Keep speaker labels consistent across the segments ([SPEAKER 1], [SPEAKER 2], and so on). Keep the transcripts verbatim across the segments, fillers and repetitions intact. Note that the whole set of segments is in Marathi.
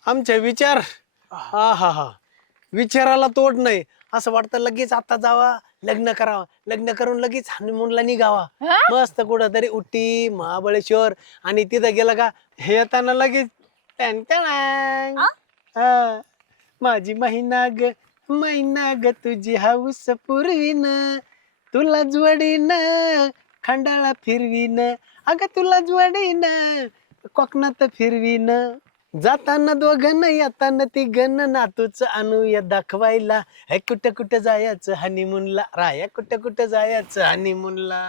[SPEAKER 1] आमचे विचार हा हा हा विचाराला तोड नाही. असं वाटतं लगेच आता जावा, लग्न करावं, लग्न करून लगेच हनीमूनला निघावा.
[SPEAKER 2] हा?
[SPEAKER 1] मस्त कुठं तरी उटी महाबळेश्वर आणि तिथं गेलं का हे येताना लगेच टॅन टॅन.
[SPEAKER 2] आ?
[SPEAKER 1] हा. माझी महिना ग महिना ग तुझी हाऊस पुरवीन, तुला जोडीन खंडाळा फिरवीन, अगं तुला जोडीन कोकणात फिरवीन. जाताना दोघं येताना ती गण नातूच आणूया दाखवायला. हे कुठं कुठं जायचं हनीमूनला, राया कुठं कुठं जायचं हनीमूनला.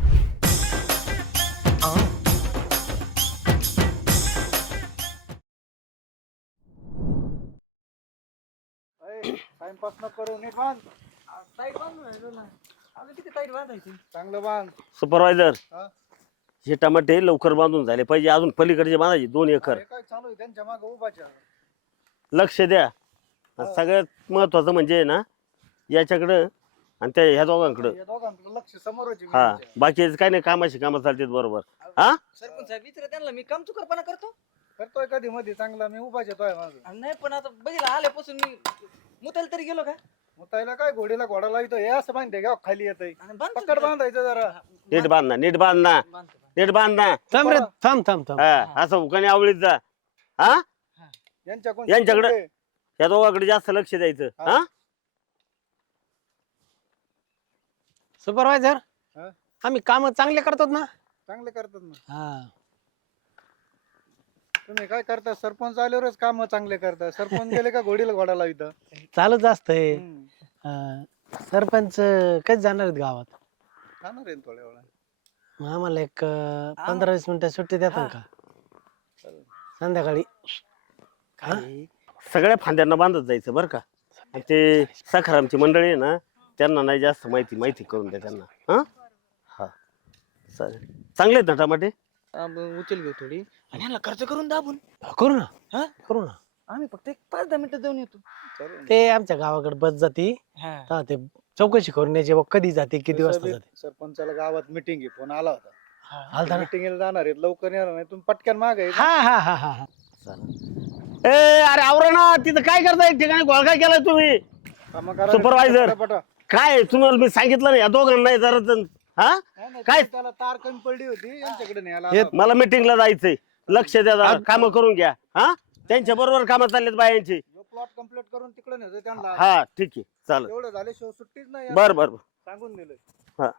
[SPEAKER 3] टाइमपास न करू, नीट बांध. चांगलं बांध.
[SPEAKER 4] सुपरवायझर
[SPEAKER 3] हा?
[SPEAKER 4] हे टमाटे लवकर बांधून झाले पाहिजे, अजून पलीकडचे बांधायचे दोन एकर.
[SPEAKER 3] हे काय चालू आहे त्यांच्या मागे उभाच्या.
[SPEAKER 4] लक्ष द्या. सगळ्यात महत्वाचं म्हणजे ना याच्याकडं आणि त्या ह्या दोघांकडं.
[SPEAKER 3] या दोघांकडे लक्ष समोरच आहे
[SPEAKER 4] हा
[SPEAKER 3] मेहनतीच्या.
[SPEAKER 4] बाकी काय नाही, कामाशी कामं चालतात बरोबर. हा
[SPEAKER 5] सरपंच साहेब विचारा त्यांना, मी काम चुकारपणा करतो
[SPEAKER 3] करतोय कधी मध्ये चांगला, मी उभाच येतोय माझं.
[SPEAKER 5] अरे नाही, पण आता बघितलं आल्यापासून मी मुतायला तरी गेलो का
[SPEAKER 3] मुतायला काय घोडीला घोडा लावतो हे असं बांधते का खाली येतंय.
[SPEAKER 5] आणि बांधतो
[SPEAKER 3] पकड
[SPEAKER 5] मी.
[SPEAKER 3] बांधायचं जरा.
[SPEAKER 4] नीट बांध ना, नीट बांध ना,
[SPEAKER 5] बांधतो, बांधतो.
[SPEAKER 4] नीट बांध ना.
[SPEAKER 1] थांब रे थांब थांब थांब.
[SPEAKER 4] हा असं उकाने आवडीत जा. हा
[SPEAKER 3] यांच्याकडून
[SPEAKER 4] यांच्याकडे-
[SPEAKER 3] शिकून घे.
[SPEAKER 4] या दोघांकडे जास्त लक्ष द्यायचं. हा
[SPEAKER 1] सुपरवायझर
[SPEAKER 3] हा?
[SPEAKER 1] आम्ही काम चांगले करतो ना.
[SPEAKER 3] चांगले करतात ना.
[SPEAKER 1] हा
[SPEAKER 3] तुम्ही काय करता, सरपंच आल्यावरच काम चांगले करता. सरपंच गेले का घोडीला घोडा लाविता.
[SPEAKER 1] चालूच असतंय.
[SPEAKER 3] हम्म.
[SPEAKER 1] अं, सरपंच कधी जाणार आहेत गावात?
[SPEAKER 3] जाणार आहे ना थोड्या वेळा.
[SPEAKER 1] मग आम्हाला एक अं, पंधरा वीस मिनिटं सुट्टी देतात का संध्याकाळी? हा?
[SPEAKER 4] सगळ्या फांद्यांना बांधत जायचं बरं का. आणि ते सखारामची मंडळी आहे ना, त्यांना नाही जास्त माहिती माहिती करून द्या त्यांना. हा हा चालेल. चांगले आहेत ना टमाटे?
[SPEAKER 5] हा, मग उचल घेऊ थोडी आणि ह्याला खर्च करून दाबून
[SPEAKER 1] करू ना.
[SPEAKER 5] हा?
[SPEAKER 1] करू ना.
[SPEAKER 5] आम्ही फक्त एक पाच दहा मिनिटं जाऊन येतो.
[SPEAKER 3] चालेल ना.
[SPEAKER 1] ते आमच्या गावाकडे बस जाती.
[SPEAKER 5] हा.
[SPEAKER 1] हा, ते चौकशी करून यायची बा, कधी जाते किती वाजता
[SPEAKER 3] तसं बी
[SPEAKER 1] जाते.
[SPEAKER 3] सरपंचाला गावात मिटिंग आहे, फोन आला होता.
[SPEAKER 1] आलता ना?
[SPEAKER 3] मिटिंगला जाणार आहेत, लवकर येणार नाही. तुम्ही पटकन मागे आहे.
[SPEAKER 1] हा हा हा हा हा.
[SPEAKER 4] ए अरे आवरा ना, तिथं काय करताय ठिकाणी गोळका केलाय तुम्ही?
[SPEAKER 3] कामं करा.
[SPEAKER 4] सुपरवायझर.
[SPEAKER 3] पटापटा.
[SPEAKER 4] काय तुम्हाला मी सांगितलं नाही या दोघांना नाही जरा तर- हा
[SPEAKER 3] नाही, नाही,
[SPEAKER 4] काय?
[SPEAKER 3] त्याला तार कमी पडली होती, यांच्याकडे न्यायला
[SPEAKER 1] हे-
[SPEAKER 3] आला होता.
[SPEAKER 4] मला मिटिंगला जायचंय, लक्ष द्या जरा, काम करून घ्या. हा त्यांच्या बरोबर कामं चाललेत बायांची.
[SPEAKER 3] जो प्लॉट कम्प्लीट करून तिकडे नेतो त्यांना.
[SPEAKER 4] हा ठीक आहे चालेल.
[SPEAKER 3] एवढं झाले शिव सुट्टीच नाही.
[SPEAKER 4] बर बर बर.
[SPEAKER 3] सांगून दिलं.
[SPEAKER 4] हा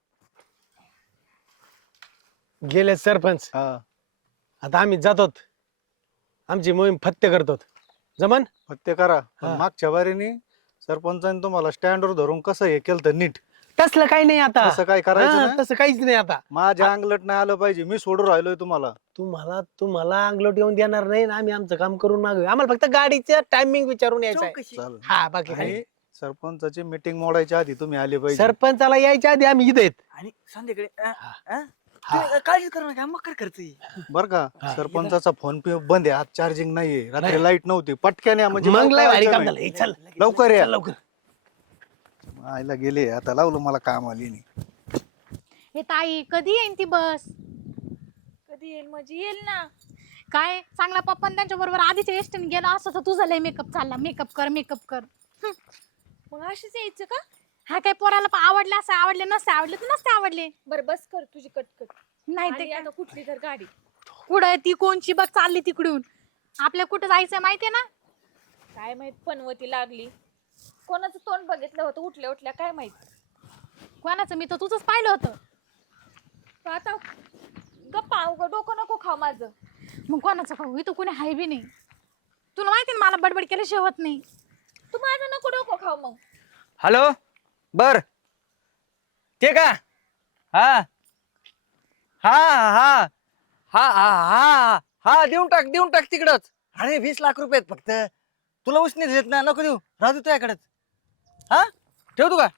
[SPEAKER 1] गेले सरपंच. आता आम्ही जातो, आमची मोहीम फत्ते करतो. जमन
[SPEAKER 3] फत्ते करा. पण
[SPEAKER 1] हा.
[SPEAKER 3] मागच्या बारीने सरपंचाने तुम्हाला स्टँडवर धरून कसं हे केलं तर नीट.
[SPEAKER 1] तसलं काही नाही आता.
[SPEAKER 3] तसं काय करायचं
[SPEAKER 1] हा,
[SPEAKER 3] नाही.
[SPEAKER 1] तसं काहीच नाही आता.
[SPEAKER 3] माझ्या अंगलट नाही आलं पाहिजे. मी सोडून राहिलोय तुम्हाला.
[SPEAKER 1] तुम्हाला तुम्हाला अंगलोट येऊन देणार नाही ना, आम्ही आमचं काम करून मागू. आम्हाला फक्त गाडीचं टायमिंग विचारून यायचं आहे.
[SPEAKER 5] चौकशी.
[SPEAKER 3] चालेल.
[SPEAKER 1] हा बाकी काही
[SPEAKER 3] आणि
[SPEAKER 1] नाही.
[SPEAKER 3] सरपंचाची मीटिंग मोडायच्या आधी तुम्ही आले पाहिजे.
[SPEAKER 1] सरपंचाला यायच्या आधी आम्ही इथे आहेत.
[SPEAKER 5] आणि संध्याकाळी अ, अ,
[SPEAKER 1] हा.
[SPEAKER 5] तुम्ही काळजी करू नका, मग काय खर्च आहे.
[SPEAKER 3] बर का.
[SPEAKER 1] हा.
[SPEAKER 3] सरपंचाचा फोन पे बंद आहे, आज चार्जिंग नाहीये, रात्री लाईट नव्हती. पटक्याने या, म्हणजे
[SPEAKER 1] मग
[SPEAKER 3] मला
[SPEAKER 1] लय भारी
[SPEAKER 3] कळायचं
[SPEAKER 1] काम
[SPEAKER 3] नाही.
[SPEAKER 1] झालं. हे चल
[SPEAKER 3] लवकर या.
[SPEAKER 1] चल लवकर.
[SPEAKER 3] आईला गेले, आता लावलं मला काम आली नाही.
[SPEAKER 2] हे ताई कधी येईन ती बस?
[SPEAKER 6] कधी येईल म्हणजे येईल ना.
[SPEAKER 2] काय चांगला पप्पा त्यांच्या बरोबर आधीच्या एसटीने गेला असं तर तुझा लय मेकअप चालला, मेकअप कर मेकअप कर. हं.
[SPEAKER 6] मग अशीच यायचं का?
[SPEAKER 2] हा काय पोराला पण आवडले असं आवडले नसते आवडले तर नसते आवडले.
[SPEAKER 6] बरं बस कर तुझी कटकट.
[SPEAKER 2] नाही
[SPEAKER 6] आली
[SPEAKER 2] ते
[SPEAKER 6] आता कुठली तर गाडी.
[SPEAKER 2] कुठं ती कोणची बघ चालली तिकडून. आपल्या कुठं जायचं माहितीये ना?
[SPEAKER 6] काय माहित पनवती लागली. कोणाचं तोंड बघितलं होतं उठल्या उठल्या काय माहित.
[SPEAKER 2] कोणाचं? मी तर तुझंच पाहिलं होतं.
[SPEAKER 6] पण आता गप्पा उघड डोकं नको खाऊ माझं.
[SPEAKER 2] मग कोणाचं खाऊ? इथं कोणी हाय बी नाही. तुला माहिती ना मला बडबड केल्याशिवाय होत नाही.
[SPEAKER 6] तू माझं नको डोकं खाऊ मग.
[SPEAKER 5] हॅलो बर ते का हा हा हा हा हा हा हा देऊन टाक देऊन टाक तिकडच. अरे वीस लाख रुपये आहेत फक्त. तुला उसने देत ना, नको देऊ, राहू दे तुझ्याकडेच. हा ठेवतो का?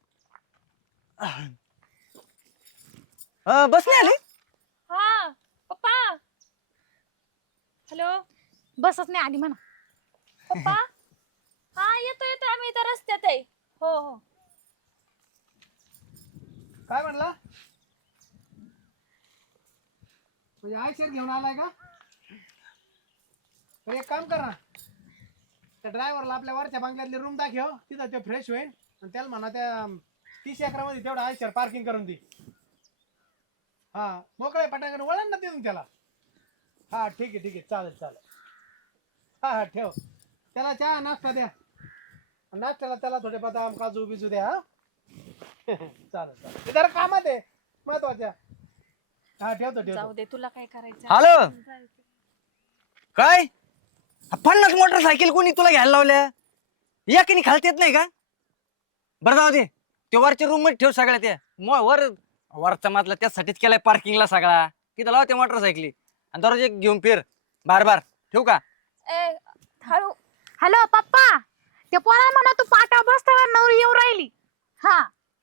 [SPEAKER 5] हा, बस नाही आली.
[SPEAKER 6] हा पप्पा. हॅलो
[SPEAKER 2] बसच नाही आली म्हणा.
[SPEAKER 6] पप्पा. हा येतो येतो आम्ही इथं रस्त्यात आहे. हो हो.
[SPEAKER 1] काय म्हणला? म्हणजे आयशर घेऊन आलाय का? तर एक काम कर ना, त्या ड्रायव्हरला आपल्या वरच्या बंगल्यातली रूम दाखव, तिथं ते फ्रेश होईल आणि त्याला म्हणा त्या तीस एकरामध्ये तेवढं आयशर पार्किंग करून दे. हा मोकळे पटाकन वळण ना तिथून त्याला. हा ठीक आहे ठीक आहे चालेल चालेल. हा हा ठेव. त्याला चहा नाश्ता द्या. नाश्त्याला त्याला थोडे बदाम काजू बिजू द्या. हा चालेल चालेल. ते जरा कामात आहे महत्वाच्या. हा ठेवतो ठेवतो.
[SPEAKER 6] जाऊ दे, तुला काय करायचं.
[SPEAKER 5] हॅलो काय पन्नास मोटरसायकल कोणी तुला घ्यायला लावल्या? एकीने खालता येत नाही का? बरं जाऊ दे, ते वरच्या रूम मध्ये ठेव सगळ्या त्या मो- वर वरचा मातला त्यासाठीच केलाय पार्किंगला सगळा. तिथं लाव त्या मोटरसायकली आणि दररोज एक घेऊन फिर बार बार. ठेवू का?
[SPEAKER 6] ए हळू.
[SPEAKER 2] हॅलो पप्पा, ते पोरा म्हणा तू पाटा बसतावर नवरी येऊ राहिली. हा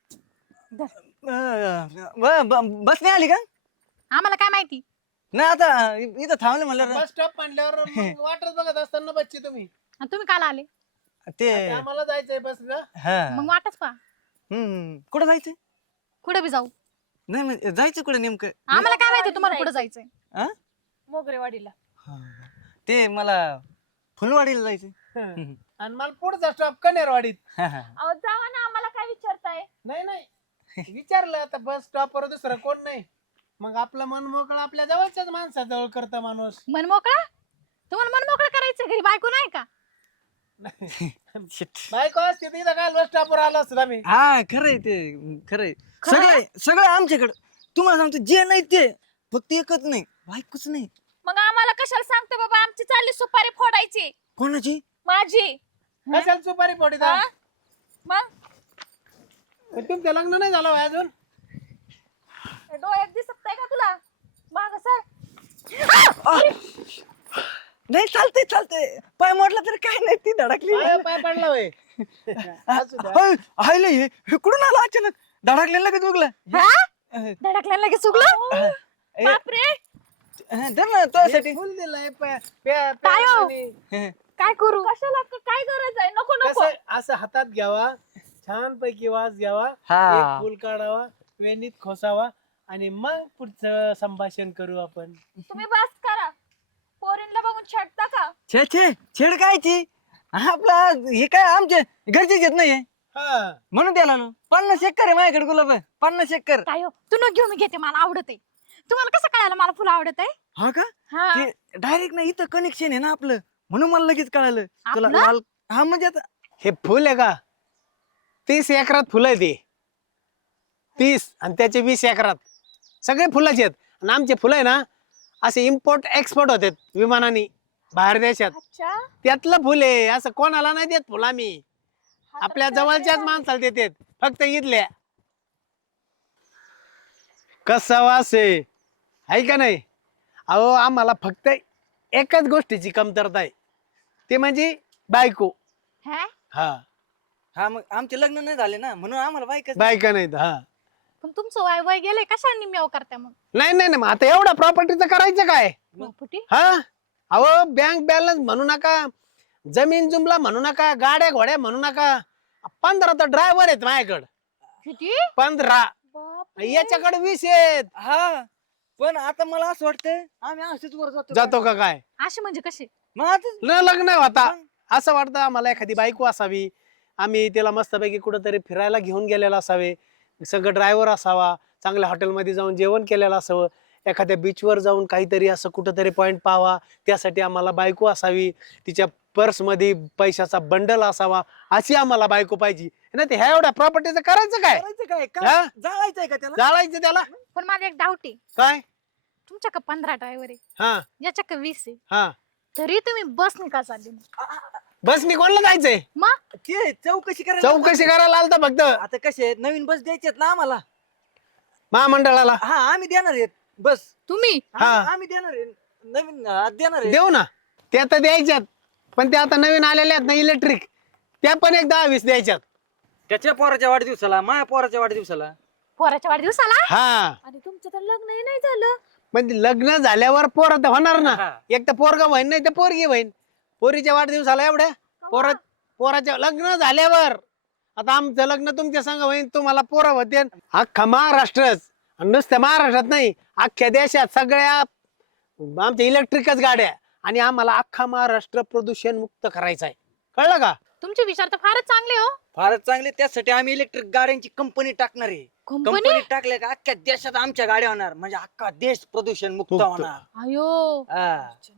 [SPEAKER 5] अं, ब- ब- बस नाही आली का?
[SPEAKER 2] आम्हाला काय माहिती.
[SPEAKER 5] नाही आता इ- इथं थांबले म्हणलं
[SPEAKER 1] बस स्टॉप म्हणल्यावर मग वाटच बघत असताना बच्ची तुम्ही.
[SPEAKER 2] आणि तुम्ही काल आले
[SPEAKER 5] ते
[SPEAKER 1] आता आम्हाला जायचंय बसला.
[SPEAKER 5] हा
[SPEAKER 2] मग वाटच पा
[SPEAKER 5] हम्म कुठं जायचंय?
[SPEAKER 2] कुठे बी जाऊ.
[SPEAKER 5] नाही म्हणजे जायचं कुठं नेमकं?
[SPEAKER 2] आम्हाला काय माहिती तुम्हाला कुठे जायचंय.
[SPEAKER 5] हा?
[SPEAKER 6] मोगरेवाडीला.
[SPEAKER 5] ते मला फुलवाडीला जायचंय.
[SPEAKER 1] हं. आणि मला पुढचा स्टॉप कनेरवाडीत.
[SPEAKER 6] अहो जावा ना, आम्हाला काय विचारताय.
[SPEAKER 1] नाही नाही विचारलं आता बस स्टॉप वर दुसरं कोण नाही. मग आपलं मन मोकळं आपल्या जवळच्याच माणसाजवळ करत माणूस.
[SPEAKER 2] मन मोकळा. तुम्हाला मन मोकळं करायचं, घरी बायको नाही का?
[SPEAKER 5] Shit.
[SPEAKER 1] बायको असते तिथं काय बस स्टॉप वर आलो असतो आम्ही.
[SPEAKER 5] हा खरंय ते खरंय. सगळे सगळं आमच्याकडे. तुम्हाला सांगतो जे नाही ते फक्त एकच नाही, बायकोच नाही.
[SPEAKER 6] मग आम्हाला कशाला सांगतो बाबा? आमची चालली सुपारी फोडायची.
[SPEAKER 5] कोणाची?
[SPEAKER 6] माझी.
[SPEAKER 1] कशाला सुपारी पोटी
[SPEAKER 6] हा? मग
[SPEAKER 1] तुमचं लग्न नाही झालं होय अजून?
[SPEAKER 6] डोळ्यात दिसत नाही का तुला? माग सर.
[SPEAKER 5] नाही चालतंय चालतंय. पाय मोडला तरी काय नाही, ती धडकली.
[SPEAKER 1] पाय पाय पडला होय. असू द्या.
[SPEAKER 5] होय, हायले हे हे कुठून आला अचानक? धडकलेलं लगेच उगलं.
[SPEAKER 2] धडकल्याला लगेच चुकलं.
[SPEAKER 5] ए,
[SPEAKER 6] बापरे.
[SPEAKER 5] धर ना तुझ्यासाठी.
[SPEAKER 1] फुल दिलंय प्या- प्या-
[SPEAKER 2] काय हो?
[SPEAKER 1] प्यासाठी.
[SPEAKER 2] काय करू?
[SPEAKER 6] कशाला क- काय गरज आहे? नको नको.
[SPEAKER 1] कसं असं हातात घ्यावा, छान पैकी वास घ्यावा,
[SPEAKER 5] हा.
[SPEAKER 1] एक फुल काढावा, वेणीत खोसावा आणि मग पुढचं संभाषण करू आपण.
[SPEAKER 6] तुम्ही बस करा. पोरींला बघून छटता का?
[SPEAKER 5] छे छे छेड कायची? आपला हे काय आमचे घरचेच येत नाही
[SPEAKER 1] हा
[SPEAKER 5] म्हणून त्याला आलो. पन्नास एकर आहे माझ्याकडे गुलाब. पन्नास एकर.
[SPEAKER 2] काय हो, तू न घेऊ, मी घेते, मला आवडत आहे. तुम्हाला कसं कळालं मला फुलं आवडत आहे?
[SPEAKER 5] हा का?
[SPEAKER 2] हा.
[SPEAKER 5] ते डायरेक्ट नाही, इथं कनेक्शन आहे ना आपलं, म्हणून मला लगेच कळालं. तुला
[SPEAKER 2] आपलं?
[SPEAKER 5] लाल हा म्हणजे आता
[SPEAKER 1] हे फुल आहे का? तीस एकरात फुलं आहे ते. तीस आणि त्याचे वीस एकरात सगळे फुलाचे आहेत. आणि आमचे फुलं आहे ना असे इम्पोर्ट एक्सपोर्ट होतात विमानाने बाहेर देशात.
[SPEAKER 6] अच्छा.
[SPEAKER 1] त्यातलं फुल आहे. असं कोणाला नाही देत फुल आम्ही.
[SPEAKER 6] हा तर
[SPEAKER 1] आपल्या
[SPEAKER 6] कळतंय
[SPEAKER 1] जवळच्याच
[SPEAKER 6] ना.
[SPEAKER 1] माणसाला देतात, फक्त इथल्या. कसा वास आहे आहे का नाही? अहो आम्हाला फक्त एकच गोष्टीची कमतरता आहे, ते म्हणजे बायको.
[SPEAKER 2] हा?
[SPEAKER 1] हा
[SPEAKER 5] हा मग आमचे लग्न नाही झाले ना, म्हणून आम्हाला बायकच
[SPEAKER 1] बायका नाहीत. हा
[SPEAKER 2] पण तुमचं वय वय गेलंय, कशाने मेव करता मग?
[SPEAKER 1] नाही नाही नाही, मग आता एवढा प्रॉपर्टीचं करायचं काय?
[SPEAKER 2] फुटी.
[SPEAKER 1] हा अहो बँक बॅलन्स म्हणू नका, जमीन जुमला म्हणू नका, गाड्या घोड्या म्हणू नका. पंधरा तर ड्रायव्हर आहेत माझ्याकडे.
[SPEAKER 2] किती?
[SPEAKER 1] पंधरा.
[SPEAKER 6] बापरे.
[SPEAKER 1] याच्याकडे वीस आहेत.
[SPEAKER 5] हा. पण आता मला असं वाटतंय आम्ही असेच वर जातो.
[SPEAKER 1] जातो का काय?
[SPEAKER 2] असे म्हणजे कसे?
[SPEAKER 5] मग आता
[SPEAKER 1] न लग्न होता असं वाटतं आम्हाला एखादी बायको असावी, आम्ही तिला मस्तपैकी कुठंतरी फिरायला घेऊन गेलेला असावे, सगळं ड्रायव्हर असावा, चांगल्या हॉटेलमध्ये जाऊन जेवण केलेलं असावं, एखाद्या बीचवर जाऊन काहीतरी असं कुठंतरी पॉईंट पाहावा, त्यासाठी आम्हाला बायको असावी, तिच्या पर्समध्ये पैशाचा बंडल असावा, अशी आम्हाला बायको पाहिजे. नाही ते ह्या एवढ्या प्रॉपर्टीचं करायचं काय?
[SPEAKER 5] करायचं काय?
[SPEAKER 1] हा?
[SPEAKER 5] का जाळायचंय का त्याला?
[SPEAKER 1] जाळायचं त्याला
[SPEAKER 2] पण माझा एक डाऊट आहे.
[SPEAKER 1] काय?
[SPEAKER 2] तुमच्या का पंधरा ड्रायव्हर आहे,
[SPEAKER 1] हा
[SPEAKER 2] याच्या का वीस आहे,
[SPEAKER 1] हा
[SPEAKER 2] तरी तुम्ही बस का चालले मग?
[SPEAKER 1] बसनी कोणला जायचंय?
[SPEAKER 2] मग
[SPEAKER 5] ते चौकशी करायला.
[SPEAKER 1] चौकशी करायला आलता फक्त
[SPEAKER 5] आता कसे नवीन बस द्यायचे ना आम्हाला.
[SPEAKER 1] महामंडळाला.
[SPEAKER 5] हा आम्ही देणार आहेत बस.
[SPEAKER 2] तुम्ही
[SPEAKER 5] हा,
[SPEAKER 1] हा.
[SPEAKER 5] आम्ही देणार आहे नवीन अं, देणार आहे.
[SPEAKER 1] देऊ ना, त्या तर द्यायच्यात, पण त्या आता नवीन आलेल्या आहेत ना इलेक्ट्रिक, त्या पण एक दहा वीस द्यायच्यात.
[SPEAKER 5] त्याच्या पोराच्या वाढदिवसाला, माझ्या पोराच्या वाढदिवसाला.
[SPEAKER 2] पोराच्या वाढदिवसाला?
[SPEAKER 1] हा
[SPEAKER 6] आणि तुमचं तर लग्नही नाही झालं.
[SPEAKER 1] म्हणजे लग्न झाल्यावर पोर तर होणार ना.
[SPEAKER 5] हा.
[SPEAKER 1] एक तर पोरगा बहीण नाही तर पोरगी बहीण. पोरीच्या वाढदिवसाला एवढ्या पोर पोराच्या लग्न झाल्यावर. आता आमचं लग्न तुमच्या संग होईन, तुम्हाला पोरं होते. अख्खा महाराष्ट्रच, आणि नुसत्या महाराष्ट्रात नाही अख्ख्या देशात सगळ्या आमच्या इलेक्ट्रिकच गाड्या आणि आम्हाला अख्खा महाराष्ट्र प्रदूषण मुक्त करायचा आहे. कळलं का?
[SPEAKER 2] तुमचे विचार तर फारच चांगले हो.
[SPEAKER 5] फारच चांगले. त्यासाठी आम्ही इलेक्ट्रिक गाड्यांची कंपनी टाकणार आहे.
[SPEAKER 2] कंपनी
[SPEAKER 5] कंपनी टाकल्या का अख्ख्या देशात आमच्या गाड्या होणार, म्हणजे अख्खा देश प्रदूषण मुक्त
[SPEAKER 1] मुक्त.
[SPEAKER 5] होणार.
[SPEAKER 2] अयो
[SPEAKER 5] हा.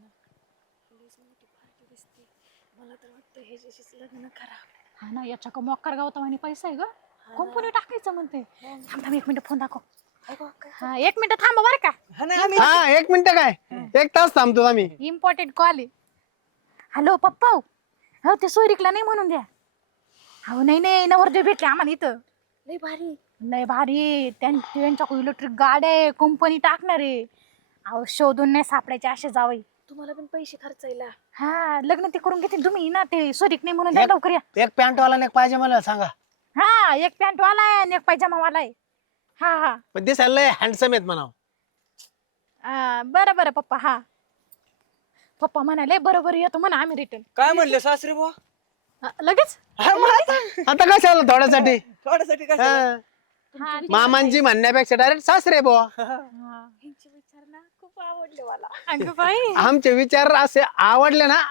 [SPEAKER 2] हा ना, याच्या का मोकार गावता म्हणे पैसा आहे ग. कंपनी टाकायचं म्हणते. थांब थांब एक मिनिट फोन दाखव. हा एक मिनिट थांब बरं का.
[SPEAKER 5] हा ना, आम्ही
[SPEAKER 1] हा एक मिनिट काय, एक तास थांबतो आम्ही.
[SPEAKER 2] इम्पॉर्टंट कॉल आहे. हॅलो पप्पा, हो ते सोयरिकला नाही म्हणून द्या. हो नाही नाही, नवरदेव भेटले आम्हाला इथं.
[SPEAKER 6] लय भारी.
[SPEAKER 2] लय भारी. त्यां- त्यांच्याकडे इलेक्ट्रिक गाड्या आहे, कंपनी टाकणार आहे. अहो शोधून नाही सापडायचे असे जावई.
[SPEAKER 6] तुम्हाला पण पैसे खर्चायला.
[SPEAKER 2] हा लग्न ते करून घेतील तुम्ही ना. ते सोयरिक नाही म्हणून द्या
[SPEAKER 1] एक-
[SPEAKER 2] लवकर या.
[SPEAKER 1] एक पॅन्ट वाला एक पाहिजे मला सांगा.
[SPEAKER 2] हा एक पॅन्ट वाला आहे आणि एक पायजामा वाला आहे. हा हा
[SPEAKER 1] पण दिसायला लय हँडसम आहेत म्हणावं.
[SPEAKER 2] आ, बरं बरं पप्पा. हा पप्पा म्हणाले बरोबर येतो म्हणा आम्ही रिटर्न
[SPEAKER 5] काय म्हणले सासरे बुवा?
[SPEAKER 2] लगेच.
[SPEAKER 5] हा, मग आता
[SPEAKER 1] आता कशाला थोड्यासाठी?
[SPEAKER 5] थोड्यासाठी काय
[SPEAKER 1] हा.
[SPEAKER 2] हा,
[SPEAKER 1] मामांजी म्हणण्यापेक्षा डायरेक्ट सासरे बुवा.
[SPEAKER 2] हा.
[SPEAKER 6] ह्यांचे विचार ना खूप आवडले मला.
[SPEAKER 2] अगं बाई
[SPEAKER 1] आमचे विचार असे आवडले ना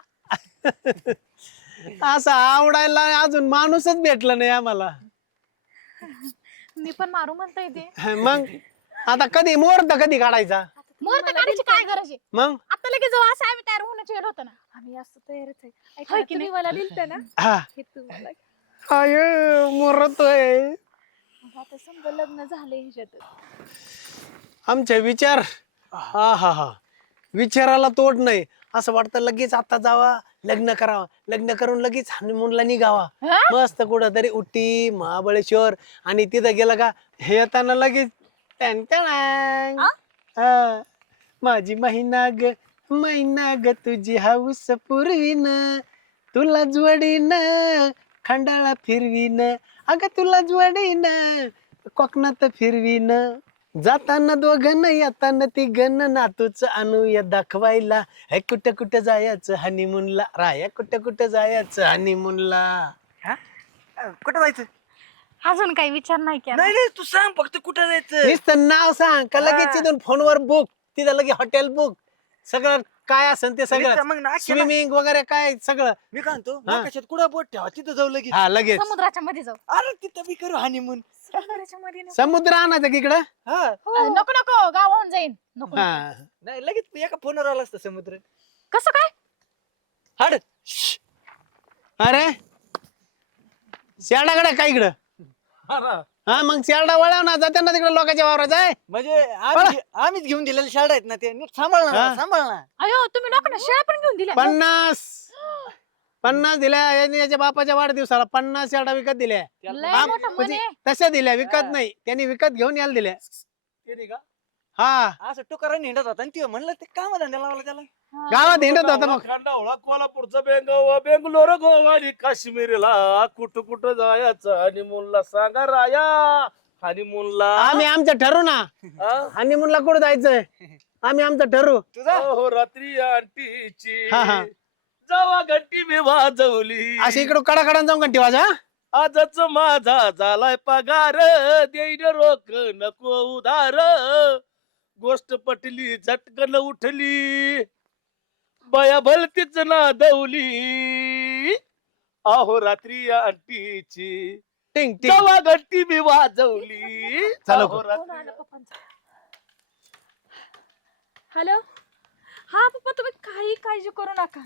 [SPEAKER 1] असं आवडायला अजून माणूसच भेटला नाही आम्हाला.
[SPEAKER 2] मी पण मारू म्हणता येते.
[SPEAKER 1] मग आता कधी मुहूर्त कधी काढायचा?
[SPEAKER 2] मुहूर्त काढायची काय गरज आहे?
[SPEAKER 1] मग
[SPEAKER 2] आता लगेच जाऊ असं आम्ही तयार होण्याची वेळ होतं ना.
[SPEAKER 6] आम्ही असं तयारच आहे. ऐका
[SPEAKER 2] होय
[SPEAKER 6] ना,
[SPEAKER 2] की
[SPEAKER 6] तुम्ही
[SPEAKER 2] नाही?
[SPEAKER 6] मला लिहिलं ना
[SPEAKER 1] हा
[SPEAKER 6] हे तुम्हाला.
[SPEAKER 1] अय मुहूर्तोय.
[SPEAKER 6] मग आता समजा लग्न झाले ह्याच्यात.
[SPEAKER 1] आमचे विचार हा हा हा विचाराला तोड नाही. असं वाटतं लगेच आता जावा, लग्न करावं, लग्न करून लगेच हनीमूनला निघावा.
[SPEAKER 2] हा?
[SPEAKER 1] मस्त कुठं तरी उटी महाबळेश्वर, आणि तिथं गेलं का हे येताना लगेच टॅन टॅन. हा. माझी महिना ग महिना ग तुझी हाऊस पुरवीन, तुला जोडीन खंडाळा फिरवीन, अगं तुला जोडीन कोकणात फिरवीन, जाताना दोघं येताना ती गण नातूच आणूया दाखवायला. हे कुठं कुठं जायचं हनीमूनला, राया कुठं कुठं जायचं हनीमूनला.
[SPEAKER 5] हा? कुठं जायचं?
[SPEAKER 2] अजून काही विचार नाही केला.
[SPEAKER 5] नाही नाही, तू सांग फक्त कुठं जायचं.
[SPEAKER 1] नुसतं नाव सांग का लगेच
[SPEAKER 5] हा.
[SPEAKER 1] तिथून फोनवर बुक, तिथं लगेच हॉटेल बुक, सगळं काय असेल ते
[SPEAKER 5] नुसतं
[SPEAKER 1] सगळं,
[SPEAKER 5] मग ना केलं.
[SPEAKER 1] स्विमिंग वगैरे काय सगळं.
[SPEAKER 5] मी काय म्हणतो,
[SPEAKER 1] हा.
[SPEAKER 5] आकाशात कुठं बोट ठेवा, तिथं जाऊ लगेच.
[SPEAKER 1] हा लगेच
[SPEAKER 2] समुद्राच्या मध्ये जाऊ.
[SPEAKER 5] अरे तिथं मी करू हनीमून.
[SPEAKER 2] समुद्राच्या मध्ये नको.
[SPEAKER 1] समुद्र आणायचं इकडं.
[SPEAKER 5] हा
[SPEAKER 2] अ, नको नको गावाहून जाईन नको.
[SPEAKER 1] हा
[SPEAKER 5] नाही, लगेच एका फोनवर आला असतं समुद्र.
[SPEAKER 2] कसं काय?
[SPEAKER 5] हाड.
[SPEAKER 1] अरे शेरडाकडे काय इकडं? हा मग शेरडा वळव ना, जाते ना तिकडे लोकांच्या वावरात जाय.
[SPEAKER 5] म्हणजे आम्ही आम्हीच घेऊन दिलेले शाळा आहेत ना ते, नीट सांभाळ ना,
[SPEAKER 1] हा.
[SPEAKER 5] सांभाळ ना.
[SPEAKER 2] अयो तुम्ही लोकांना शेळ्या पण घेऊन दिल्या.
[SPEAKER 1] पन्नास पन्नास दिल्या यांनी, याच्या बापाच्या वाढदिवसाला पन्नास शेरडा विकत दिल्या.
[SPEAKER 2] लय
[SPEAKER 1] हा,
[SPEAKER 2] मोठं मन
[SPEAKER 1] म्हणजे
[SPEAKER 2] आहे.
[SPEAKER 1] तशा दिल्या, विकत
[SPEAKER 5] हा.
[SPEAKER 1] नाही, त्यांनी विकत घेऊन यायला दिल्या.
[SPEAKER 5] ते नाही का?
[SPEAKER 1] हा
[SPEAKER 5] असं टुकारा हिंडत होता आणि ते म्हणलं ते काम धंदा लावला त्याला.
[SPEAKER 1] गावात हिंडत होता मग.
[SPEAKER 7] खांडावळा कोल्हापूरचा बेंगावा, बेंगलोर गोवा आणि काश्मीरला, कुठं कुठं जायचं हनीमूनला सांगा राया. हनीमूनला
[SPEAKER 1] आम्ही आमचं ठरू ना, हनीमूनला कुठं जायचंय आम्ही आमचं ठरू.
[SPEAKER 5] तुझा
[SPEAKER 7] हो रात्री आंटीची
[SPEAKER 1] हा, हा.
[SPEAKER 7] जावा घंटी मी वाजवली,
[SPEAKER 1] अशी इकडं कडाकडा जाऊन घंटी वाजा.
[SPEAKER 7] आजच माझा झालाय पगार, देईन रोख नको उधार, गोष्ट पटली झटकन उठली, बया भलतीच ना दवली, अहो रात्री आंटीची
[SPEAKER 1] टिंग टिंग.
[SPEAKER 7] जावा घंटी मी वाजवली.
[SPEAKER 1] चालू
[SPEAKER 7] अहो
[SPEAKER 1] कर.
[SPEAKER 7] रात्री-
[SPEAKER 6] हॅलो. हा पप्पा, तुम्ही काही काळजी करू नका.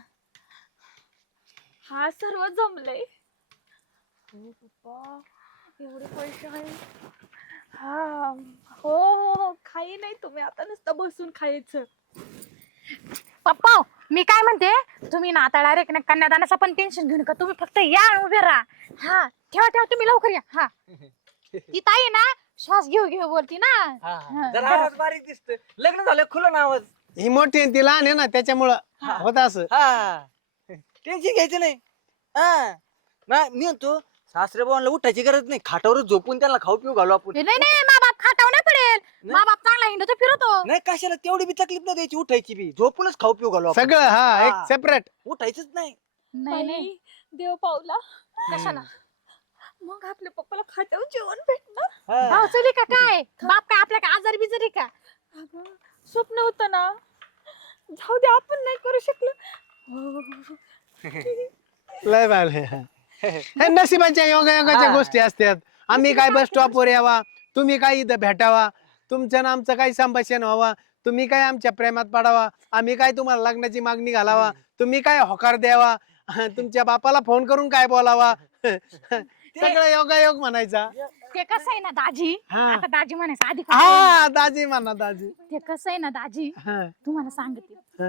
[SPEAKER 6] हा सर्व जमलंय. हो पप्पा, एवढे पैसे आहे. हा हो हो हो, काही नाही, तुम्ही आता नुसतं बसून खायचं.
[SPEAKER 2] पप्पा मी काय म्हणते, तुम्ही ना आता डायरेक्ट ना कन्यादानाचं पण टेन्शन घेऊ नका. तुम्ही फक्त या आणि उभे राहा. हा ठेवा ठेवा, तुम्ही लवकर या. हा ती ताई ना श्वास घेऊ घेऊ बोलती ना. हा,
[SPEAKER 5] जरा आवाज बारीक दिसतोय. लग्न झालं खुलं ना आवाज.
[SPEAKER 1] ही मोठी आहे, ती लहान आहे ना, त्याच्यामुळं होत असं.
[SPEAKER 5] हा टेन्शन घ्यायचं नाही. हा ना, मी म्हणतो सासरे भावांना उठायची गरज नाही, खाटावरच झोपून त्यांना खाऊ पिऊ घालू आपण.
[SPEAKER 2] नाही नाही मा बाप खाटाव नाही पडेल.
[SPEAKER 5] नाही.
[SPEAKER 2] मा बाप चांगला हिंडतो फिरतो.
[SPEAKER 5] नाही कशाला तेवढी बी तकलीफ नाही द्यायची, उठायची बी, झोपूनच खाऊ पिऊ घालू आपण.
[SPEAKER 1] सगळं हा
[SPEAKER 5] हा.
[SPEAKER 1] एक सेपरेट.
[SPEAKER 5] उठायचंच नाही.
[SPEAKER 2] नाही नाही
[SPEAKER 6] बाई, देव पावला.
[SPEAKER 2] कशाला
[SPEAKER 6] मग आपल्या पप्पाला खात्यावर जेवण भेटणार.
[SPEAKER 5] हा.
[SPEAKER 2] भाऊ चली का काय? बाप काय आपल्या काय आजारी बिजारी का?
[SPEAKER 6] अगं, स्वप्न होतं ना, जाऊ दे, आपण नाही करू शकलो.
[SPEAKER 1] लय भारी. हे नशिबाच्या योगायोगाच्या गोष्टी असतात. आम्ही काय बस स्टॉपवर यावा, तुम्ही काय इथं भेटावा, तुमचं ना आमचं काही संभाषण व्हावा, तुम्ही काय आमच्या प्रेमात पडावा, आम्ही काय तुम्हाला लग्नाची मागणी घालावा, तुम्ही काय होकार द्यावा, तुमच्या बापाला फोन करून काय बोलावा, सगळं योगायोग म्हणायचा.
[SPEAKER 2] ते कसं आहे ना दाजी,
[SPEAKER 1] हा.
[SPEAKER 2] आता दाजी म्हणायचं आधी कसं आहे?
[SPEAKER 1] हा दाजी म्हणा दाजी.
[SPEAKER 2] ते कसं आहे ना दाजी,
[SPEAKER 1] हा,
[SPEAKER 2] तुम्हाला सांगते.
[SPEAKER 1] हा.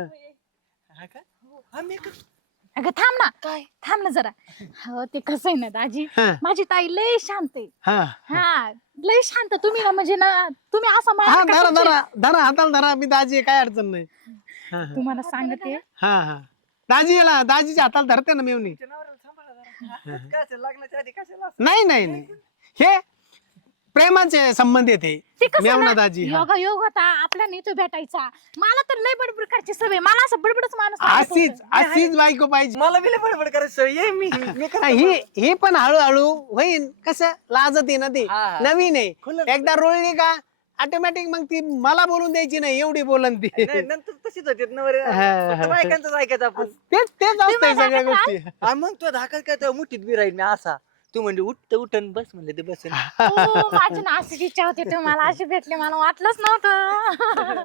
[SPEAKER 2] अगं थांब ना,
[SPEAKER 6] काय
[SPEAKER 2] थांब ना जरा. हो ते कसं आहे ना दाजी,
[SPEAKER 1] हा,
[SPEAKER 2] माझी ताई लय शांत आहे.
[SPEAKER 1] हा.
[SPEAKER 2] हा लय शांत. तुम्ही ना म्हणजे ना तुम्ही असं
[SPEAKER 1] हा
[SPEAKER 2] म्हणा का
[SPEAKER 1] धरा
[SPEAKER 2] तुमची-
[SPEAKER 1] धरा धरा हाताला धरा, मी दाजी आहे, काय अडचण नाही. हा, हा.
[SPEAKER 2] तुम्हाला सांगते.
[SPEAKER 1] हा हा दाजी याला दाजीच्या हाताला धरते ना मेवणी.
[SPEAKER 5] लग्नाच्या आधी कशाला
[SPEAKER 1] नाही नाही नाही, हे प्रेमाचे संबंध येते.
[SPEAKER 2] ते कसं
[SPEAKER 1] मेवना
[SPEAKER 2] ना,
[SPEAKER 1] दाजी हा.
[SPEAKER 2] योगा योग होता आपल्या नाही तो भेटायचा. मला तर लय बडबड करायची सवय. मला असं बडबडच माणूस आवडत
[SPEAKER 1] अशीच
[SPEAKER 2] होतं.
[SPEAKER 1] अशीच बायको पाहिजे.
[SPEAKER 5] मला बिले बडबड करायचं ये मी मी
[SPEAKER 1] हा, ही ही पण हळूहळू होईन. कसं लाजत आहे ना ती,
[SPEAKER 5] हा, हा.
[SPEAKER 1] नवीन आहे. एकदा रोळली का ऑटोमॅटिक मग ती मला बोलून द्यायची नाही, एवढी बोलन ती.
[SPEAKER 5] नाही, नंतर तशीच होते नवरे
[SPEAKER 1] हा, हा.
[SPEAKER 5] फक्त बायकांचंच ऐकायचं आपण.
[SPEAKER 1] तेच तेच असतंय
[SPEAKER 2] तुम्ही
[SPEAKER 1] सगळ्या
[SPEAKER 2] दाखवता?
[SPEAKER 1] गोष्टी.
[SPEAKER 5] हा, मग तो धाकत काय तर मुठीत बी राहील मी असा. तू म्हणजे उठ उठन बस म्हणले ते बस.
[SPEAKER 2] हो, माझी ना अशीच इच्छा होती तुम्हाला अशी भेटले. मला वाटलंच नव्हतं.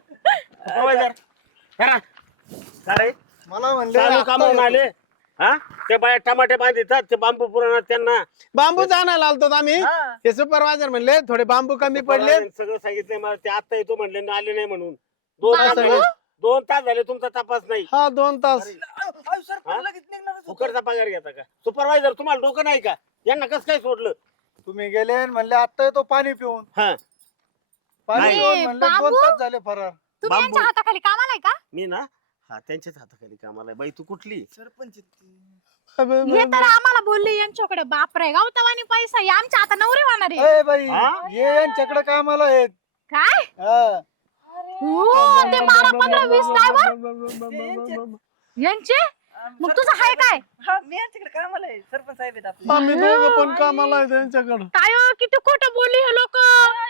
[SPEAKER 4] अरे
[SPEAKER 3] मला म्हणले
[SPEAKER 4] चालू
[SPEAKER 3] आत्ता
[SPEAKER 4] कामावून
[SPEAKER 3] येतो.
[SPEAKER 4] आले हा, ते बाया टमाटे बांधितात, ते बांबू पुरवणार त्यांना.
[SPEAKER 1] बांबू आणायला आलतो आम्ही.
[SPEAKER 5] हा.
[SPEAKER 1] हे सुपरवायझर म्हणले थोडे बांबू कमी पडले.
[SPEAKER 4] सगळं सांगितलंय मला, ते आता येतो म्हणले ना, आले नाही म्हणून. दोन तास
[SPEAKER 2] बांबू?
[SPEAKER 4] झाले, दोन तास झाले तुमचा तपास नाही.
[SPEAKER 1] हा दोन तास.
[SPEAKER 4] हा?
[SPEAKER 5] लगेच निघणारच होतो.
[SPEAKER 4] फुकटचा पगार घेता का सुपरवायझर? तुम्हाला डोकं नाही का? यांना कसं काय सोडलं?
[SPEAKER 3] तुम्ही गेले आणि म्हणले आता येतो पाणी पिऊन.
[SPEAKER 4] हा,
[SPEAKER 3] पाणी
[SPEAKER 4] नाही.
[SPEAKER 3] पिऊन म्हणले दोन
[SPEAKER 2] बाबू?
[SPEAKER 3] तास झाले फरार.
[SPEAKER 2] तुम्ही
[SPEAKER 4] बांबू.
[SPEAKER 2] यांच्या हाताखाली कामाला आहे का?
[SPEAKER 4] मी ना हा त्यांच्याच हाताखाली कामाला आहे. बाई तू कुठली?
[SPEAKER 5] सरपंच
[SPEAKER 2] हे तर आम्हाला बोलले यांच्याकडे बापरे गावतावानी पैसा आहे. आमच्या आता नवरे होणार आहे.
[SPEAKER 3] ए बाई
[SPEAKER 4] हा?
[SPEAKER 3] ये यांच्याकडे कामाला आहेत.
[SPEAKER 2] काय
[SPEAKER 3] हा.
[SPEAKER 2] हो, ते बारा पंधरा वीस ड्रायव्हर यांचे. मग तुझं आहे काय?
[SPEAKER 5] हा मी यांच्याकडे कामाला आहे. सरपंच साहेब आहेत आपले.
[SPEAKER 1] आम्ही दोघं पण कामाला आहे त्यांच्याकडं.
[SPEAKER 2] काय हो, किती खोटं बोलली हे लोक.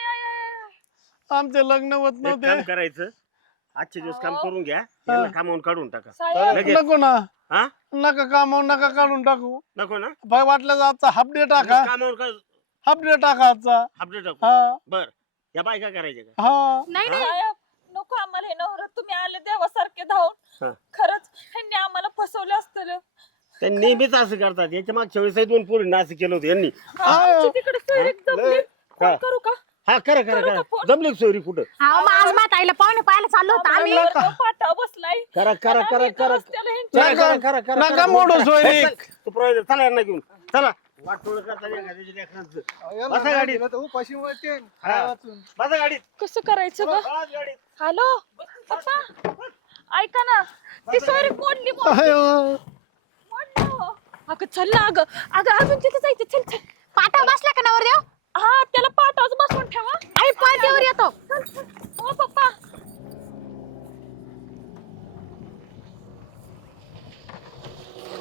[SPEAKER 1] आमचे लग्न होत
[SPEAKER 4] एक काम
[SPEAKER 1] नव्हते.
[SPEAKER 4] करायचं, आजचे दिवस काम करून घ्या, यांना कामावून काढून टाका.
[SPEAKER 6] साहेब
[SPEAKER 4] लगेच.
[SPEAKER 1] नको ना,
[SPEAKER 4] हा,
[SPEAKER 1] नका कामावून नका काढून टाकू.
[SPEAKER 4] नको ना?
[SPEAKER 1] भाई वाटलं तर आजचा हाफ डे टाका.
[SPEAKER 4] कामावर काढ,
[SPEAKER 1] हाफ डे टाका आजचा.
[SPEAKER 4] अपडेट टाकू.
[SPEAKER 1] हा
[SPEAKER 4] बर, या बायका करायच्या का?
[SPEAKER 1] हा
[SPEAKER 2] नाही नाही
[SPEAKER 6] साहेब नको आम्हाला हे नवरं. तुम्ही आले देवासारखे
[SPEAKER 4] हा.
[SPEAKER 6] धावून. खरंच ह्यांनी आम्हाला फसवलं असतं.
[SPEAKER 4] ते नेहमीच असं करतात. याच्या मागच्या वेळेस दोन पोरी असं केलं होतं यांनी.
[SPEAKER 6] आमची तिकडे सोयरीक जमली.
[SPEAKER 4] हा.
[SPEAKER 6] फोन करू का?
[SPEAKER 4] हा, करा करा
[SPEAKER 6] करू
[SPEAKER 4] करा.
[SPEAKER 6] का फोन?
[SPEAKER 4] जमली का सोयरी कुठं?
[SPEAKER 2] हा, मग आज मात आईला पाहुणे पाहायला चाललो होतो आम्ही.
[SPEAKER 6] आम्हाला वर पाटा बसलाय.
[SPEAKER 4] करा करा करा करा
[SPEAKER 6] रस्त्याला ह्यांची-
[SPEAKER 4] करा करा करा करा
[SPEAKER 1] नका मोडू सोयरी.
[SPEAKER 4] सुपरवायझर चला यांना घेऊन चला. वाटोळ करता एखाद्याच्या लेकरांचं.
[SPEAKER 3] याला
[SPEAKER 4] बसा
[SPEAKER 3] नाही
[SPEAKER 4] गाडीत.
[SPEAKER 3] दिलं तर उपाशी मरते.
[SPEAKER 4] हा.
[SPEAKER 3] काय वाचून.
[SPEAKER 4] बसा गाडीत.
[SPEAKER 6] कसं करायचं ग?
[SPEAKER 4] बसा गाडीत.
[SPEAKER 6] हॅलो पप्पा ऐका ना, ती सोयरी मोडली मोडली.
[SPEAKER 1] अयो.
[SPEAKER 6] मोडलं. अगं चल ना अगं. अगं अजून तिथे जायचं. चल चल.
[SPEAKER 2] पाटा बसला का नवरदेव?
[SPEAKER 6] हा त्याला पाटाच बसवून ठेवा.
[SPEAKER 2] आई पायथ्यावर येतो.
[SPEAKER 6] हो पप्पा